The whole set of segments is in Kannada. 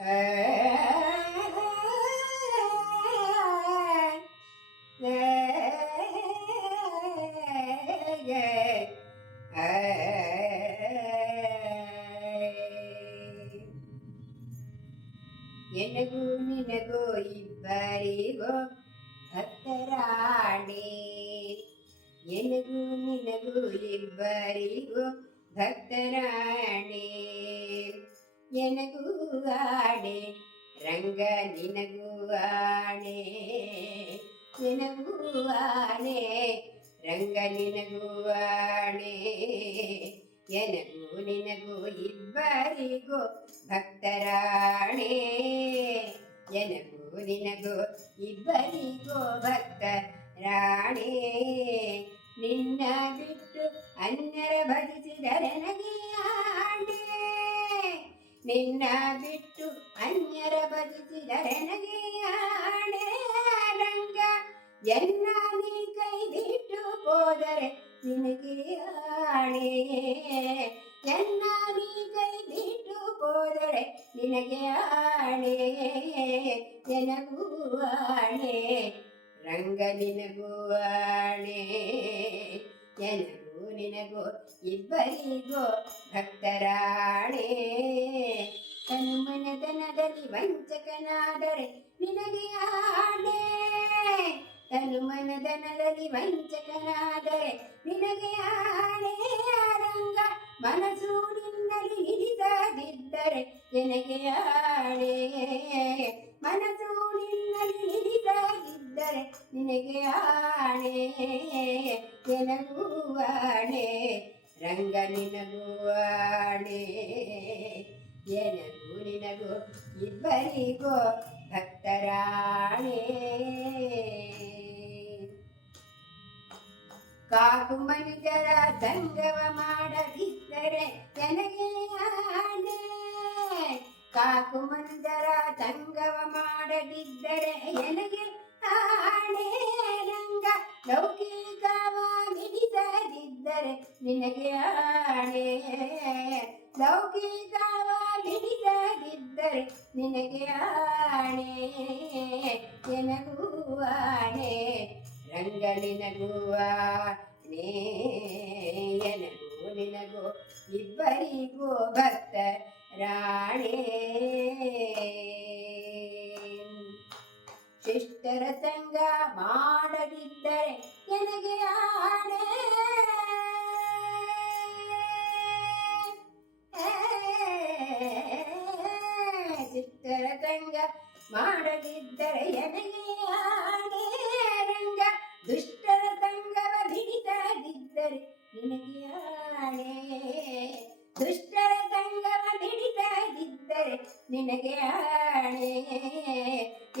ಎನಗೂ ನಿನಗೋ ಇಬ್ಬರಿಗೋ ಭಕ್ತರಾಣೆ, ಎನಗೂ ನಿನಗೂ ಇಬ್ಬರಿಗೋ ಭಕ್ತರಾಣೆ. ಎನಗೂ ಆಣೆ ರಂಗ ನಿನಗೂ ಆಣೆ, ಎನಗೂ ಆಣೆ ರಂಗ ನಿನಗೂ ಆಣೆ. ಎನಗೂ ನಿನಗೂ ಇಬ್ಬರಿಗೂ ಭಕ್ತರಾಣೆ, ಎನಗೂ ನಿನಗೂ ಇಬ್ಬರಿಗೂ ಭಕ್ತರಾಣೆ. ನಿನ್ನ ಬಿಟ್ಟು ಅನ್ಯರ ಭಜಿಸಿದರೆ ನನಗೆ ಆಣೆ, ನಿನ್ನ ಬಿಟ್ಟು ಅನ್ಯರ ಭಜಿಸಿದರೆ ನನಗೆ ಆಣೆ. ರಂಗ ಎನ್ನ ನೀ ಕೈ ಬಿಟ್ಟು ಹೋದರೆ ನಿನಗೆ ಆಣೆ, ಎನ್ನ ನೀ ಕೈ ಬಿಟ್ಟು ಹೋದರೆ ನಿನಗೆ ಆಣೆ. ಎನಗೂ ಆಣೆ ರಂಗ ನಿನಗೂ ಆಣೆ, ಎನಗೂ ನಿನಗೂ ಇಬ್ಬರಿಗೂ ಭಕ್ತರಾಣೆ. ತನುಮನದನದಲ್ಲಿ ವಂಚಕನಾದರೆ ನಿನಗೆ ಆಣೆ, ತನುಮನದನದಲ್ಲಿ ವಂಚಕನಾದರೆ ನಿನಗೆ ಆಣೆ. ರಂಗ ಮನಸ್ಸು ನಿನ್ನಲ್ಲಿ ನಿಲ್ಲಿಸದಿದ್ದರೆ ನನಗೆ ಆಣೆ, ಮನಸ್ಸು ನಿನ್ನಲ್ಲಿ ನಿಲ್ಲಿಸದಿದ್ದರೆ ನಿನಗೆ ಆಣೆ. ಎನಗೂ ಆಣೆ ರಂಗ ನಿನಗೂ ಆಣೆ, ಎನಗೂ ನಿನಗೂ ಇಬ್ಬರಿಗೂ ಭಕ್ತರಾಣೆ. ಕಾಕು ಮನುಜರ ಸಂಗವ ಮಾಡದಿದ್ದರೆ ನನಗೆ ಆಣೆ, ಕಾಕು ಮನುಜರ ಸಂಗವ ಮಾಡದಿದ್ದರೆ ನನಗೆ ಆಣೆ. ರಂಗ ಲೌಕಿಕವಾಗಿಡಿಸದಿದ್ದರೆ ನಿನಗೆ ಆಣೆ, ಲೌಕಿಕವಾಗಿಡಿಸದಿದ್ದರೆ ನಿನಗೆ ಆಣೆ. ಎನಗೂ ಆಣೆ ರಂಗ ನಿನಗೂ ಆಣೆ, ಎನಗೂ ನಿನಗೂ ಇಬ್ಬರಿಗೂ ಭಕ್ತರಾಣೆ. ಶಿಷ್ಟರ ಸಂಗ ಮಾಡದಿದ್ದರೆ ನನಗೆ ಆಣೆ, ಶಿಷ್ಟರ ಸಂಗ ಮಾಡದಿದ್ದರೆ ನನಗೆ ಆಣೆ. ರಂಗ ದುಷ್ಟರ ಸಂಗವ ಬಿಡಿಸದಿದ್ದರೆ ನಿನಗೆ ಆಣೆ, ದುಷ್ಟರ ಸಂಗವ ಬಿಡಿಸದಿದ್ದರೆ ನಿನಗೆ ಆಣೆ.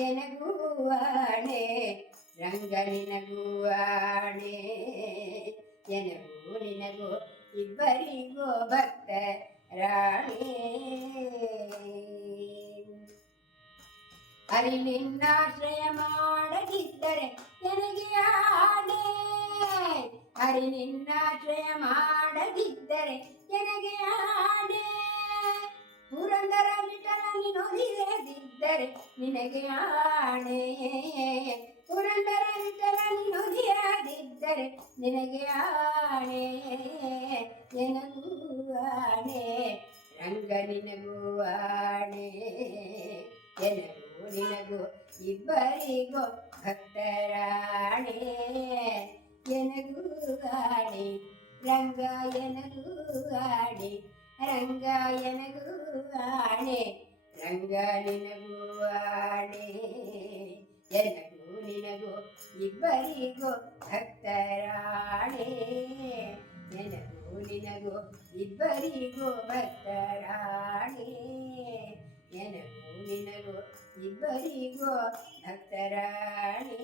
ಎನಗೂ ಆಣೆ ರಂಗ ನಿನಗೂ ಆಣೆ, ಎನಗೂ ನಿನಗೂ ಇಬ್ಬರಿಗೂ ಭಕ್ತರಾಣೆ. ಹರಿ ನಿನ್ನಾಶ್ರಯ ಮಾಡದಿದ್ದರೆ ನನಗೆ ಆಣೆ, ಹರಿ ನಿನ್ನಾಶ್ರಯ ಮಾಡದಿದ್ದರೆ ನನಗೆ ಆಣೆ. ಪುರಂದರ ವಿಠಲ ನೀನೊಲಿಯದಿದ್ದರೆ ನಿನಗೆ ಆಣೆ, ಪುರಂದರ ವಿಠಲ ನೀನೊಲಿಯದಿದ್ದರೆ ನಿನಗೆ ಆಣೆ. ಎನಗೂ ಆಣೆ ರಂಗ ನಿನಗೂ ಆಣೆ, ಎನಗೂ ನಿನಗೂ ಇಬ್ಬರಿಗೂ ಭಕ್ತರಾಣೆ. ಎನಗೂ ಆಣೆ ರಂಗ ಎನಗೂ ಆಣೆ, ರಂಗ ಎನಗೂ ಆಣೆ, ರಂಗ ನಿನಗೂ ಆಣೆ. ಎನಗೂ ನಿನಗೂ ಇಬ್ಬರಿಗೂ ಭಕ್ತರಾಣೆ, ಎನಗೂ ನಿನಗೂ ಇಬ್ಬರಿಗೂ ಭಕ್ತರಾಣೆ. ಎನಗೂ ನಿನಗೂ ಇಬ್ಬರಿಗೂ ಭಕ್ತರಾಣೆ.